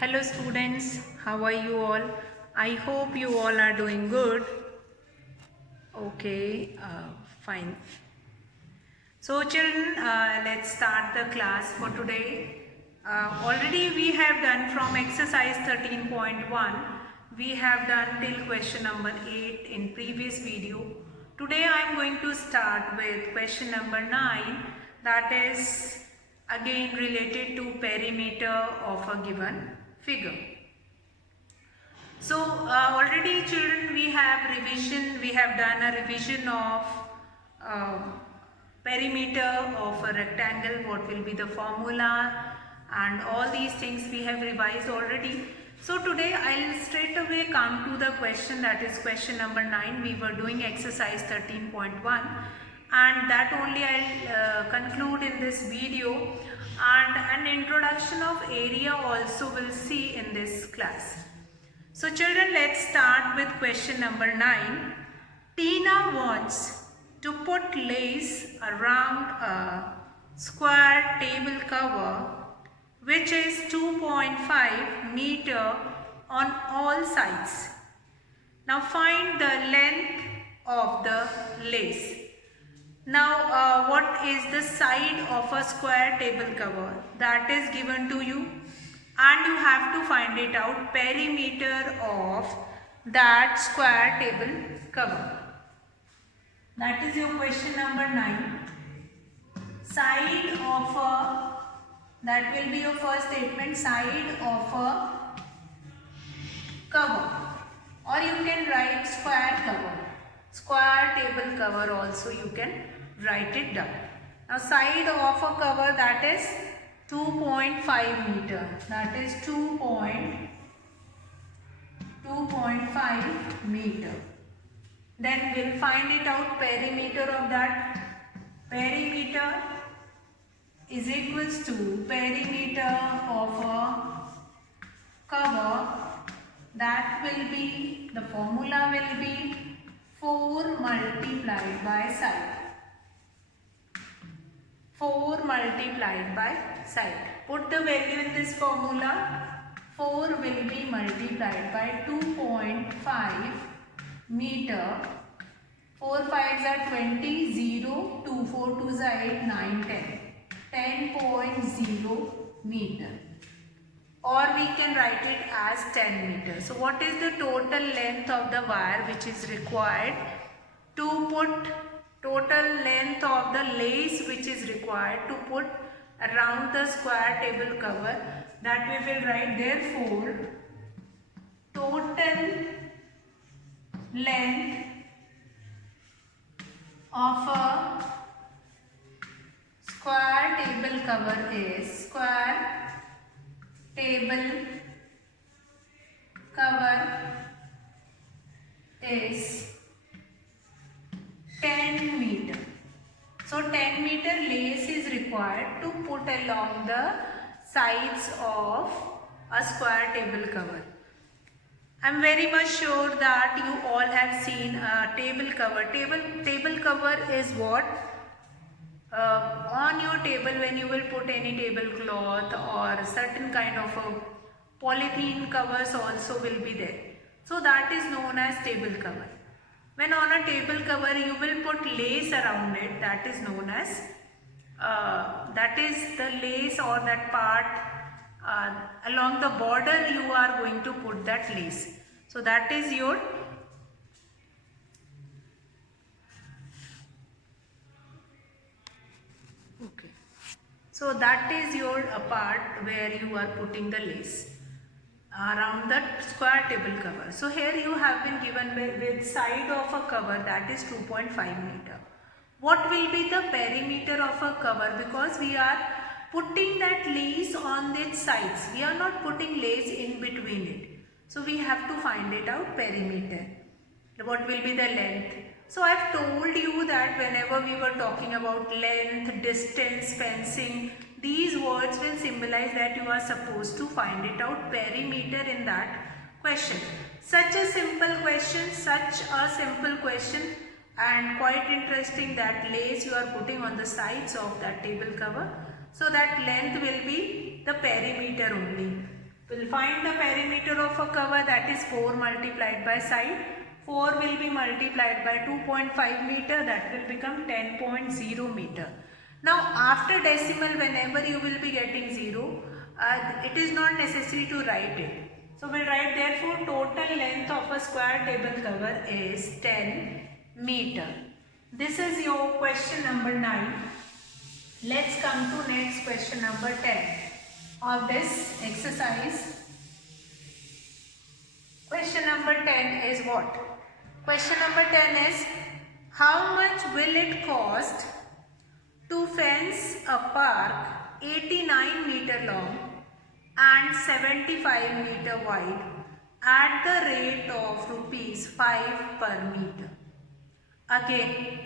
Hello students, how are you all? I hope you all are doing good. Okay, fine. So children, let's start the class for today. Already we have done from exercise 13.1. We have done till question number 8 in previous video. Today I am going to start with question number 9, that is again related to perimeter of a given figure. So already children we have done a revision of perimeter of a rectangle, what will be the formula, and all these things we have revised already. So today I'll straight away come to the question, that is question number 9. We were doing exercise 13.1 and that only I'll conclude in this video, and an introduction of area also will see in this class. So children, let's start with question number 9. Tina wants to put lace around a square table cover which is 2.5 meter on all sides. Now find the length of the lace. Now what is the side of a square table cover? That is given to you, and you have to find it out, perimeter of that square table cover. That is your question number 9. Side of a, that will be your first statement, side of a cover, or you can write square cover, square table cover also you can write it down. Now side of a cover, that is 2.5 meter, that is 2.5 meter. Then we'll find it out, perimeter of that. Perimeter is equals to perimeter of a cover, that will be, the formula will be 4 multiplied by side. 4 multiplied by side. Put the value in this formula. 4 will be multiplied by 2.5 meter. 4 5s are 20, 0, 2 4 2s are 8, 9, 10. 10.0 meter. Or we can write it as 10 meters. So what is the total length of the wire which is required to put, total length of the lace which is required to put around the square table cover? That we will write, therefore total length of a square table cover is, square table cover is 10 meter. So 10 meter lace is required to put along the sides of a square table cover. I am very much sure that you all have seen a table cover. Table cover is what? On your table, when you will put any tablecloth or certain kind of a polythene covers also will be there. So that is known as table cover. When on a table cover you will put lace around it, that is known as, that is the lace or that part along the border you are going to put that lace. So that is your okay. So that is your part where you are putting the lace around the square table cover. So here you have been given with side of a cover, that is 2.5 meter. What will be the perimeter of a cover? Because we are putting that lace on its sides, we are not putting lace in between it. So we have to find it out, perimeter. What will be the length? So I have told you that whenever we were talking about length, distance, fencing, these words will symbolize that you are supposed to find it out, perimeter, in that question. Such a simple question, and quite interesting, that lace you are putting on the sides of that table cover. So that length will be the perimeter only. We'll find the perimeter of a cover, that is 4 multiplied by side. 4 will be multiplied by 2.5 meter, that will become 10.0 meter. Now after decimal, whenever you will be getting 0, it is not necessary to write it. So we'll write, therefore total length of a square table cover is 10 meter. This is your question number 9. Let's come to next question number 10 of this exercise. Question number 10 is what? Question number 10 is, how much will it cost to fence a park 89 meter long and 75 meter wide at the rate of rupees 5 per meter? Again,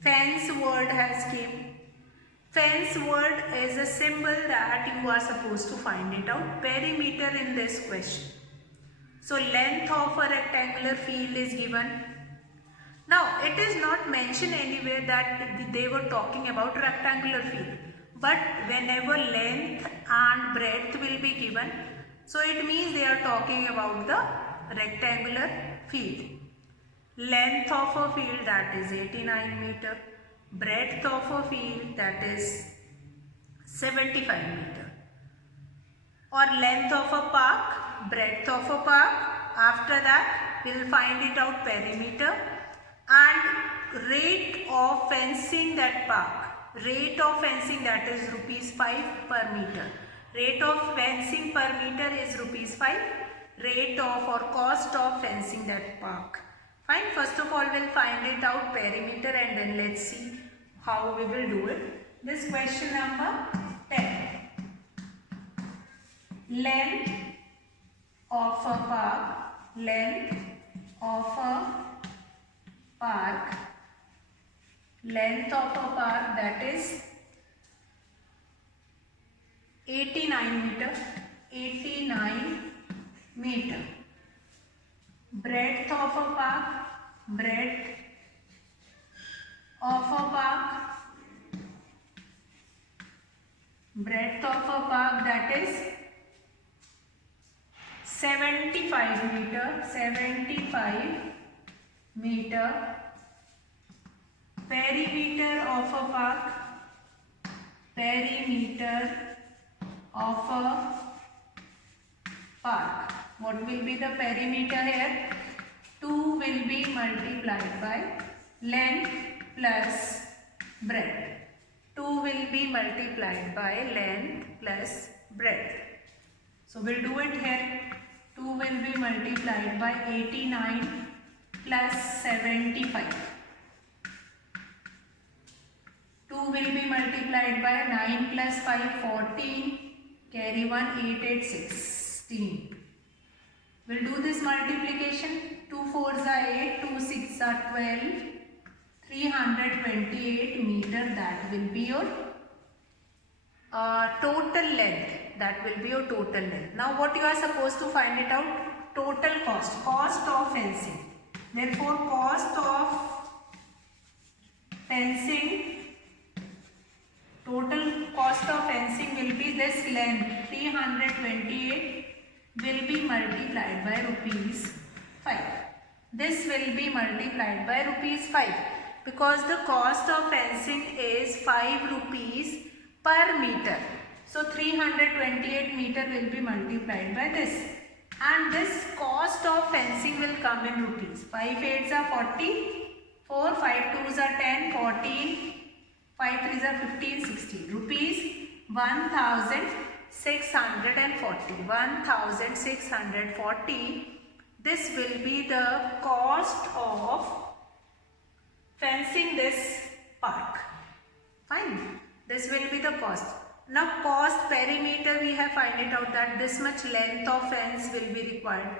fence word has came. Fence word is a symbol that you are supposed to find it out. Perimeter in this question. So length of a rectangular field is given. Now it is not mentioned anywhere that they were talking about rectangular field. But whenever length and breadth will be given, so it means they are talking about the rectangular field. Length of a field, that is 89 meter. Breadth of a field, that is 75 meter. Or length of a park, breadth of a park. After that we will find it out perimeter and rate of fencing that park. Rate of fencing, that is rupees 5 per meter. Rate of fencing per meter is rupees 5. Rate of or cost of fencing that park. Fine. First of all, we'll find it out perimeter and then let's see how we will do it. This question number 10. Length of a park. Length of a park. Length of a park, that is 89 meter. 89 meter. Breadth of a park. Breadth of a park. Breadth of a park, that is 75 meter. 75 meter. Perimeter of a park. Perimeter of a park. What will be the perimeter here? 2 will be multiplied by length plus breadth. 2 will be multiplied by length plus breadth. So we'll do it here. 2 will be multiplied by 89 plus 75. 2 will be multiplied by 9 plus 5, 14. Carry 1, 8, 8, 16. We'll do this multiplication. 2 4s are 8, 2 6 are 12. 328 meter, that will be your total length. That will be your total length. Now what you are supposed to find it out? Total cost. Cost of fencing. Therefore cost of fencing. Total cost of fencing will be this length. 328 will be multiplied by rupees 5. This will be multiplied by rupees 5. Because the cost of fencing is 5 rupees per meter. So 328 meter will be multiplied by this. And this cost of fencing will come in rupees. 5 8s are 40. 4 5 2s are 10. 14. 5 3s are 15. 16. Rupees 1640. 1640. This will be the cost of fencing this park. Fine. This will be the cost. Now cost perimeter, we have find it out that this much length of fence will be required.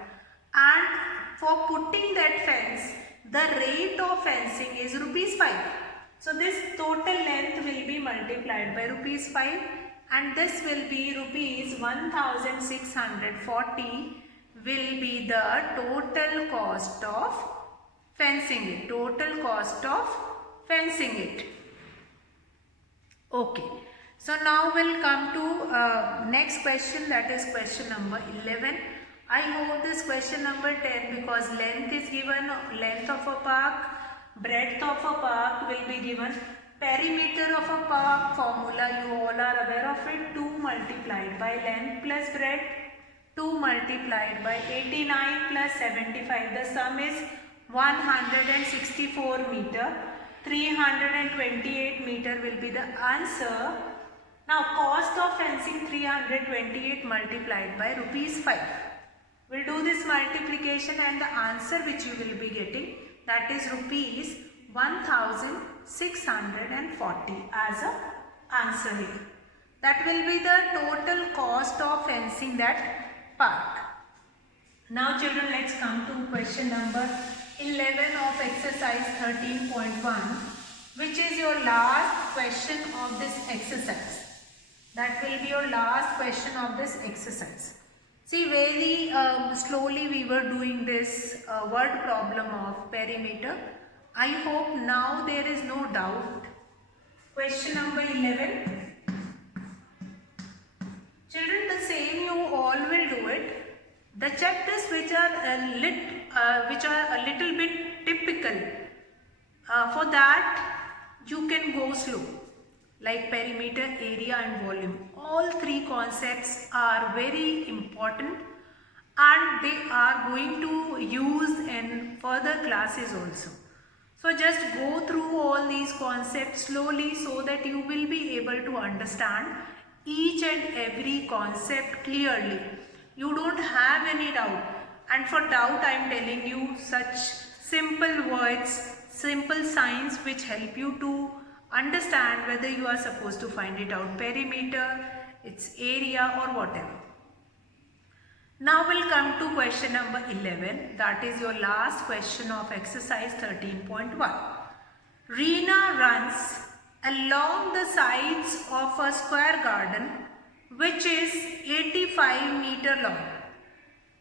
And for putting that fence, the rate of fencing is rupees 5. So this total length will be multiplied by rupees 5 and this will be rupees 1640 will be the total cost of fencing it. Total cost of fencing it. Okay. So now we'll come to next question, that is question number 11. I hope this question number 10, because length is given, length of a park, breadth of a park will be given. Perimeter of a park formula, you all are aware of it, 2 multiplied by length plus breadth, 2 multiplied by 89 plus 75. The sum is 164 meter. 328 meter will be the answer. Now cost of fencing 328 multiplied by rupees 5. We'll do this multiplication and the answer which you will be getting, that is rupees 1640 as a answer here. That will be the total cost of fencing that park. Now children, let's come to question number 11 of exercise 13.1, which is your last question of this exercise. That will be your last question of this exercise. See, very slowly we were doing this word problem of perimeter. I hope now there is no doubt. Question number 11. Children, the same you all will do it. The chapters which are a little bit typical, for that you can go slow, like perimeter, area and volume. All three concepts are very important and they are going to use in further classes also. So just go through all these concepts slowly so that you will be able to understand each and every concept clearly. You don't have any doubt, and for doubt I am telling you such simple words, simple signs which help you to understand whether you are supposed to find it out, perimeter, its area or whatever. Now we'll come to question number 11, that is your last question of exercise 13.1. Reena runs along the sides of a square garden which is 85 meter long.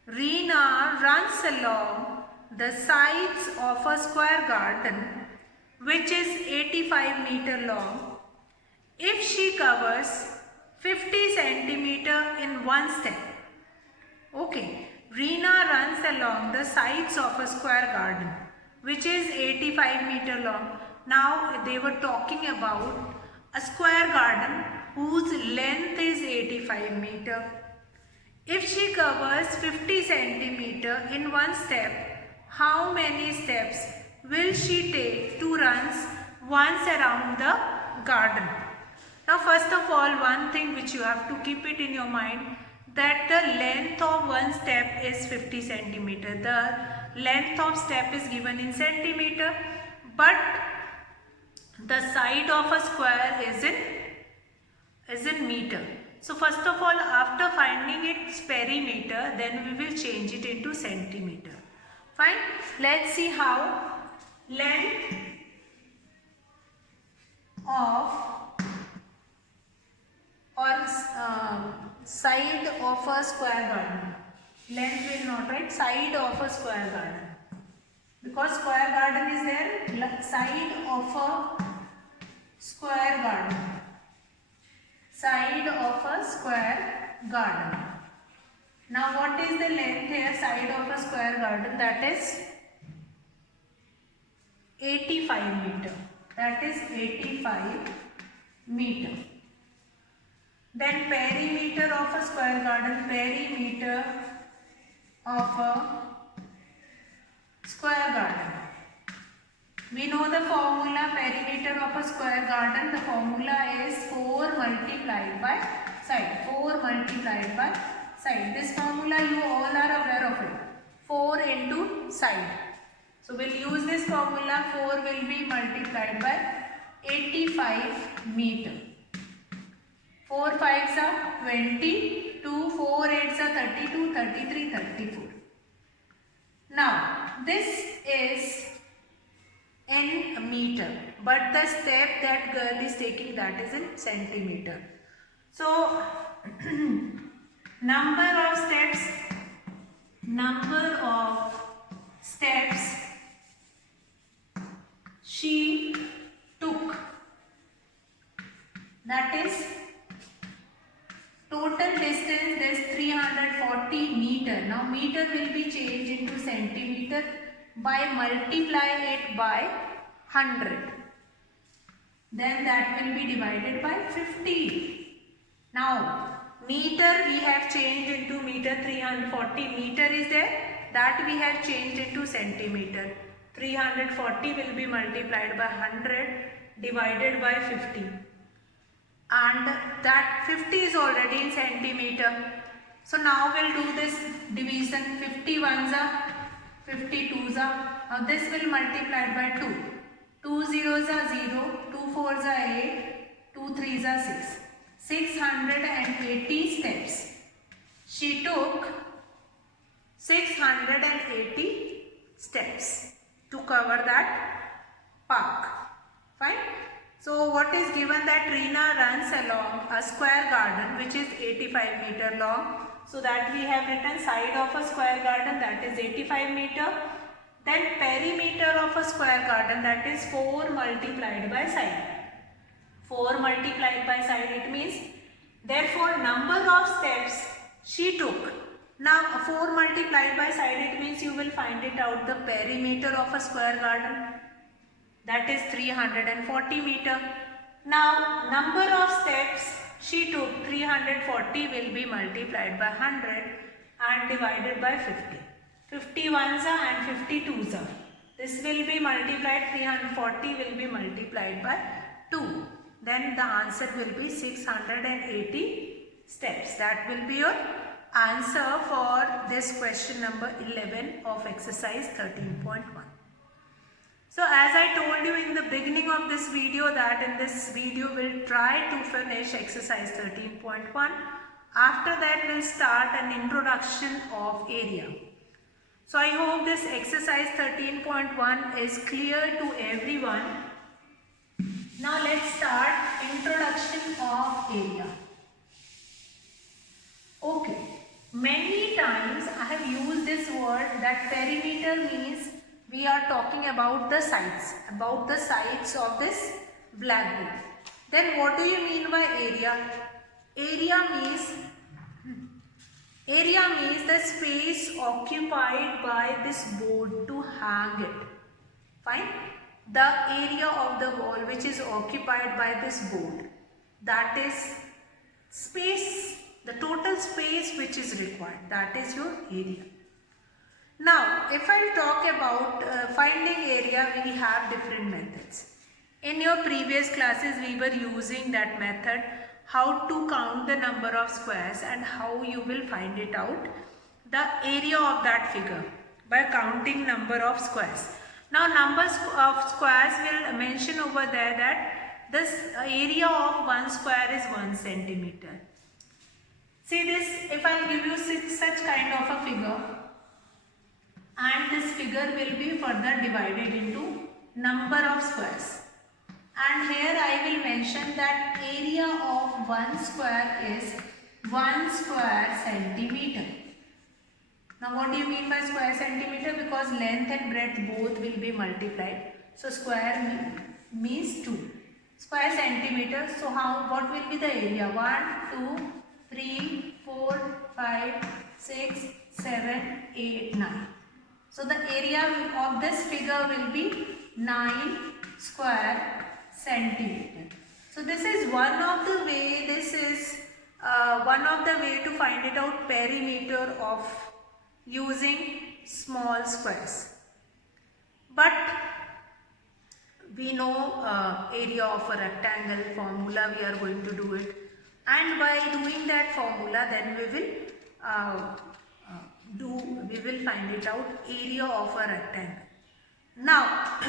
Reena runs along the sides of a square garden which is 85 meter long. If she covers 50 centimeter in one step. Okay, Reena runs along the sides of a square garden which is 85 meter long. Now they were talking about a square garden whose length is 85 meter. If she covers 50 centimeter in one step, how many steps will she take to run once around the garden? Now first of all, one thing which you have to keep it in your mind, that the length of one step is 50 centimeter. The length of step is given in centimeter, but the side of a square is in meter. So first of all, after finding its perimeter, then we will change it into centimeter. Fine. Let's see how. Length of or side of a square garden. Length will not write, side of a square garden, because square garden is there. Side of a square garden. Side of a square garden. Now what is the length here? Side of a square garden, that is 85 meter. That is 85 meter. Then perimeter of a square garden. Perimeter of a square garden. We know the formula, perimeter of a square garden. The formula is 4 multiplied by side. 4 multiplied by side. This formula you all are aware of it. 4 into side. So we'll use this formula. 4 will be multiplied by 85 meter. 4 5s are 20, 2 4 8s are 32, 33, 34. Now this is in meter, but the step that girl is taking, that is in centimeter. So number of steps she took, that is Total distance is 340 meter. Now meter will be changed into centimeter by multiply it by 100. Then that will be divided by 50. Now meter we have changed into meter, 340 meter is there, that we have changed into centimeter. 340 will be multiplied by 100 divided by 50. And that 50 is already in centimeter. So now we'll do this division. 50 ones are 50 twos are. Now this will multiply by 2. 2 zeros are 0, 2 fours are 8, 2 threes are 6. 680 steps. She took 680 steps to cover that park. Fine. So what is given that Reena runs along a square garden which is 85 meter long. So that we have written side of a square garden, that is 85 meter. Then perimeter of a square garden, that is 4 multiplied by side. 4 multiplied by side, it means therefore number of steps she took. Now 4 multiplied by side, it means you will find it out the perimeter of a square garden, that is 340 meter. Now number of steps she took, 340 will be multiplied by 100 and divided by 50. 50 ones are and 50 twos are. This will be multiplied, 340 will be multiplied by 2. Then the answer will be 680 steps. That will be your answer for this question number 11 of exercise 13.1. So as I told you in the beginning of this video that in this video we'll try to finish exercise 13.1. After that we'll start an introduction of area. So I hope this exercise 13.1 is clear to everyone. Now let's start introduction of area. Okay, many times I have used this word that perimeter means we are talking about the sides of this blackboard. Then what do you mean by area? Area means the space occupied by this board to hang it. Fine? The area of the wall which is occupied by this board, that is space, the total space which is required, that is your area. Now if I talk about finding area, we have different methods. In your previous classes we were using that method, how to count the number of squares and how you will find it out, the area of that figure by counting number of squares. Now numbers of squares will mention over there that this area of one square is 1 centimeter. See this, if I give you such kind of a figure and this figure will be further divided into number of squares. And here I will mention that area of one square is 1 square centimeter. Now what do you mean by square centimeter? Because length and breadth both will be multiplied. So square means 2. Square centimeter. So what will be the area? 1, 2, 3, 4, 5, 6, 7, 8, 9. So the area of this figure will be 9 square centimeter. So this is one of the way, to find it out, perimeter of using small squares. But we know area of a rectangle formula, we are going to do it, and by doing that formula then we will find it out, area of a rectangle. Now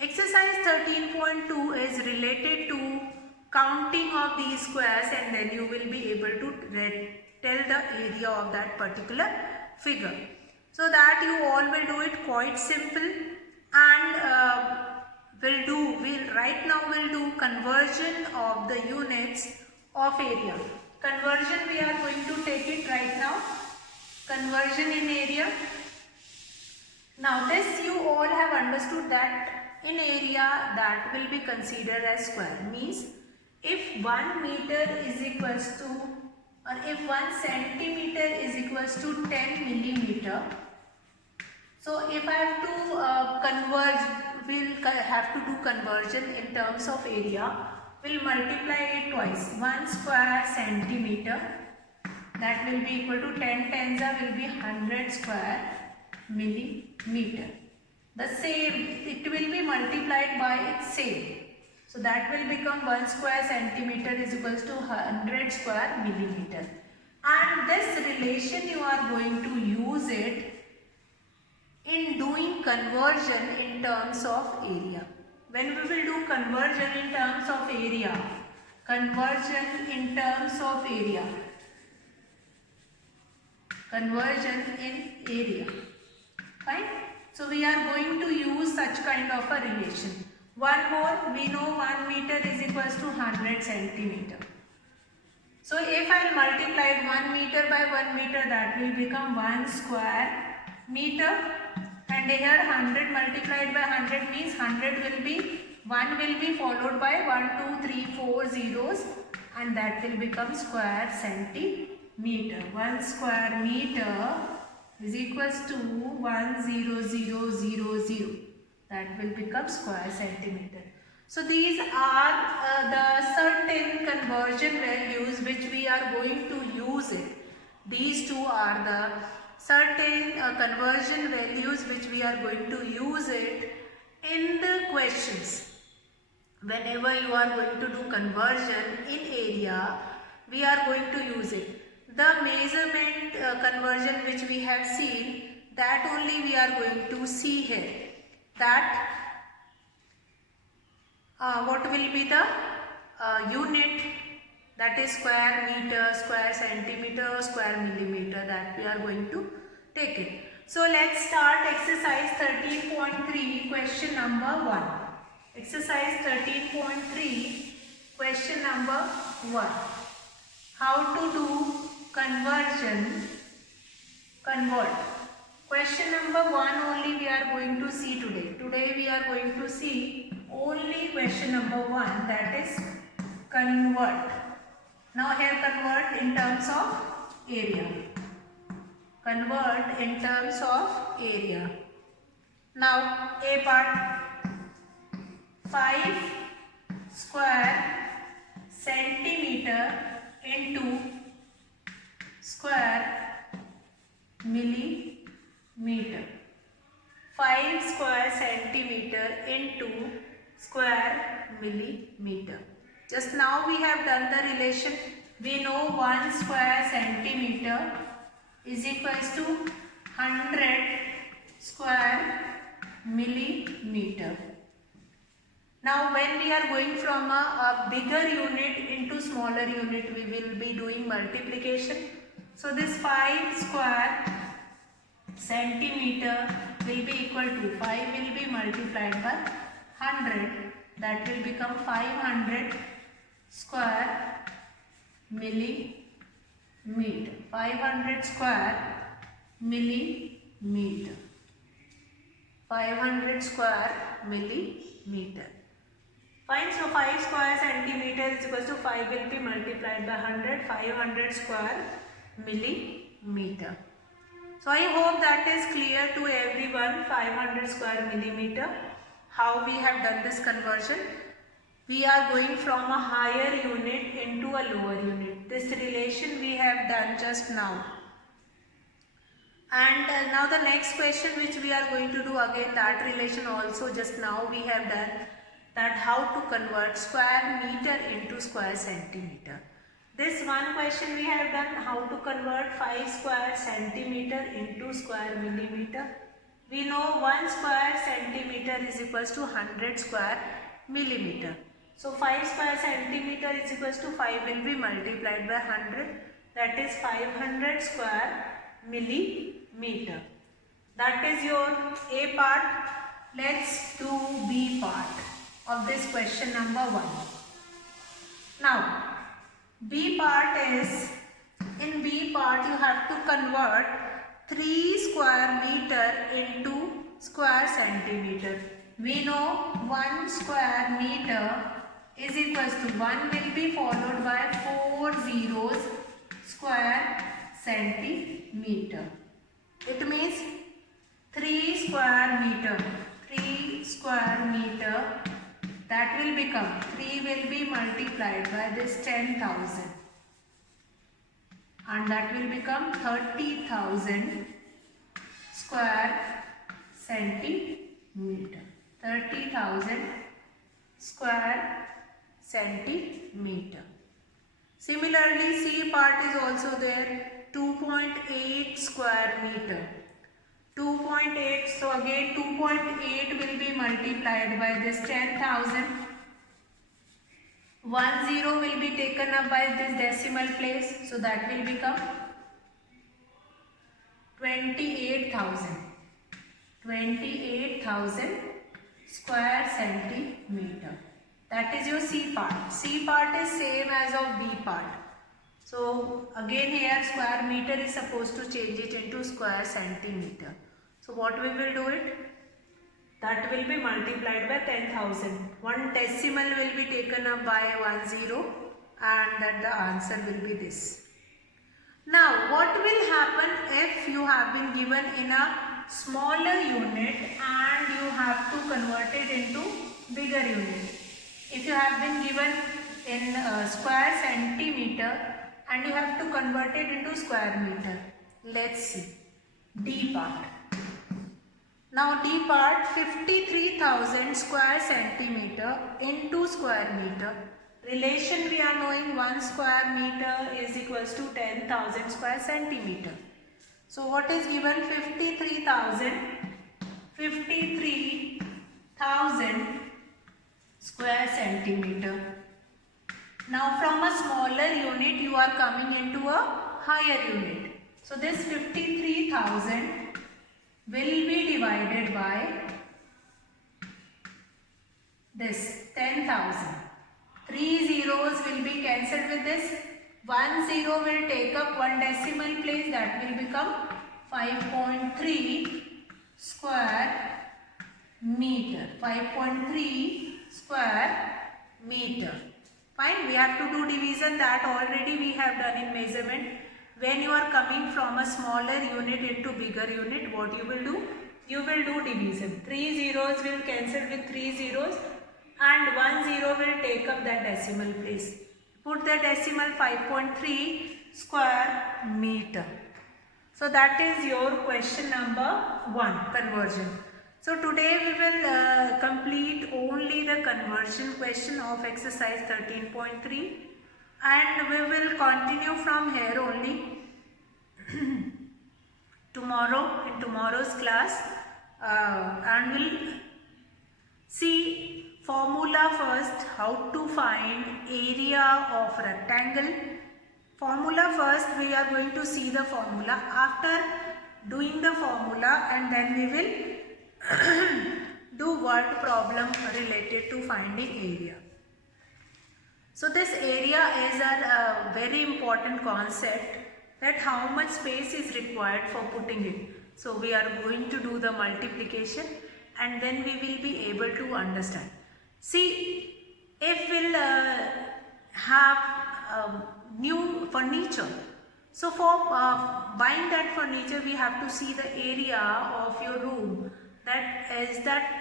exercise 13.2 is related to counting of these squares, and then you will be able to tell the area of that particular figure. So that you all will do it quite simple, and right now we'll do conversion of the units of area. Conversion, we are going to take it right now. Conversion in area. Now this you all have understood that in area that will be considered as square. Means if 1 meter is equals to or if 1 centimeter is equals to 10 millimeter, so if I have to converge, we'll have to do conversion in terms of area. We'll multiply it twice. 1 square centimeter, that will be equal to 10 tens will be 100 square millimeter. The same, it will be multiplied by its same. So that will become 1 square centimeter is equals to 100 square millimeter. And this relation you are going to use it in doing conversion in terms of area. When we will do conversion in terms of area, conversion in terms of area, conversion in area, fine. So we are going to use such kind of a relation. One more, we know 1 meter is equals to 100 centimeter. So if I multiply 1 meter by 1 meter, that will become 1 square meter, and here 100 multiplied by 100 means 100 will be, 1 will be followed by 1, 2, 3, 4 zeros, and that will become square centimeter. 1 square meter is equals to 10000. That will become square centimeter. So these are the certain conversion values which we are going to use it. These two are the certain conversion values which we are going to use it in the questions. Whenever you are going to do conversion in area, we are going to use it. The measurement conversion which we have seen, that only we are going to see here. That what will be the unit, that is square meter, square centimeter, square millimeter, that we are going to take it. So let's start exercise 13.3, question number 1. Exercise 13.3, question number 1. How to do conversion, convert. Question number 1 only we are going to see today. Today we are going to see only question number 1, that is convert. Now here convert in terms of area. Convert in terms of area. Now A part, 5 square centimeter into square millimeter. 5 square centimeter into square millimeter. Just now we have done the relation. We know 1 square centimeter is equals to 100 square millimeter. Now when we are going from a bigger unit into smaller unit, we will be doing multiplication. So this 5 square centimeter will be equal to 5 will be multiplied by 100, that will become 500 square millimeter. 500 square millimeter. 500 square millimeter. Fine, so 5 square centimeter is equal to 5 will be multiplied by 100, 500 square millimeter. So I hope that is clear to everyone, 500 square millimeter, how we have done this conversion. We are going from a higher unit into a lower unit. This relation we have done just now. And now the next question which we are going to do again, that relation also just now we have done, that how to convert square meter into square centimeter. This one question we have done, how to convert 5 square centimeter into square millimeter. We know 1 square centimeter is equals to 100 square millimeter. So 5 square centimeter is equals to 5 will be multiplied by 100, that is 500 square millimeter. That is your A part. Let's do B part of this question number 1. Now B part is, in B part you have to convert 3 square meter into square centimeter. We know 1 square meter is equals to 1 will be followed by 4 zeros. square centimeter. It means 3 square meter. 3 square meter, that will become, 3 will be multiplied by this 10,000 and that will become 30,000 square centimeter. 30,000 square centimeter. Similarly, C part is also there, 2.8 square meter. 2.8, so again 2.8 will be multiplied by this 10,000. 1 0 will be taken up by this decimal place, so that will become 28,000. 28,000 square centimeter. That is your C part. C part is same as of B part. So again here square meter is supposed to change it into square centimeter. So what we will do it? That will be multiplied by 10,000. One decimal will be taken up by 10 and that the answer will be this. Now what will happen if you have been given in a smaller unit and you have to convert it into bigger unit? If you have been given in square centimeter and you have to convert it into square meter. Let's see. D part. Now D part, 53,000 square centimeter into square meter. Relation we are knowing, 1 square meter is equals to 10,000 square centimeter. So what is given? 53,000 square centimeter. Now from a smaller unit you are coming into a higher unit. So this 53,000 will be divided by this 10,000. 3 zeros will be cancelled with this. 1 0 will take up one decimal place, that will become 5.3 square meter. 5.3 square meter. Fine, we have to do division, that already we have done in measurement. When you are coming from a smaller unit into bigger unit, what you will do? You will do division. 3 zeros will cancel with 3 zeros and 1 0 will take up that decimal place. Put the decimal 5.3 square meter. So that is your question number 1, conversion. So today we will complete only the conversion question of exercise 13.3 and we will continue from here only tomorrow in tomorrow's class and we'll see formula first, how to find area of rectangle. Formula first, we are going to see the formula. After doing the formula and then we will do word problem related to finding area. So this area is a very important concept, that how much space is required for putting it. So we are going to do the multiplication and then we will be able to understand. See, if we'll have new furniture, so for buying that furniture we have to see the area of your room, that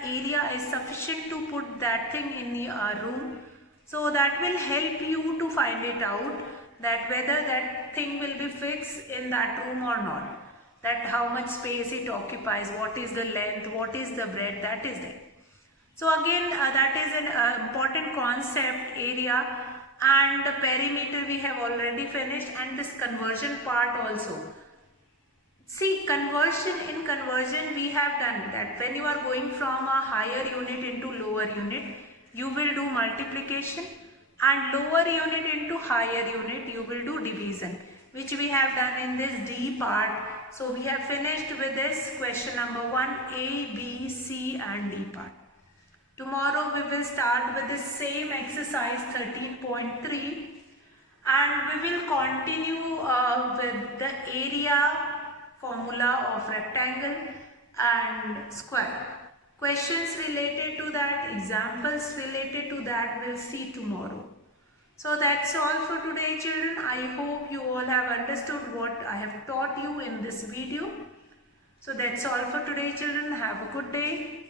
area is sufficient to put that thing in the room. So that will help you to find it out, that whether that thing will be fixed in that room or not, that how much space it occupies, what is the length, what is the breadth, that is there. So again that is an important concept, area, and the perimeter we have already finished, and this conversion part also. See, in conversion we have done that when you are going from a higher unit into lower unit, you will do multiplication, and lower unit into higher unit you will do division, which we have done in this D part. So we have finished with this question number 1, A, B, C and D part. Tomorrow we will start with the same exercise 13.3 and we will continue with the area formula of rectangle and square. Questions related to that, examples related to that we'll see tomorrow. So that's all for today, children. I hope you all have understood what I have taught you in this video. So that's all for today, children. Have a good day.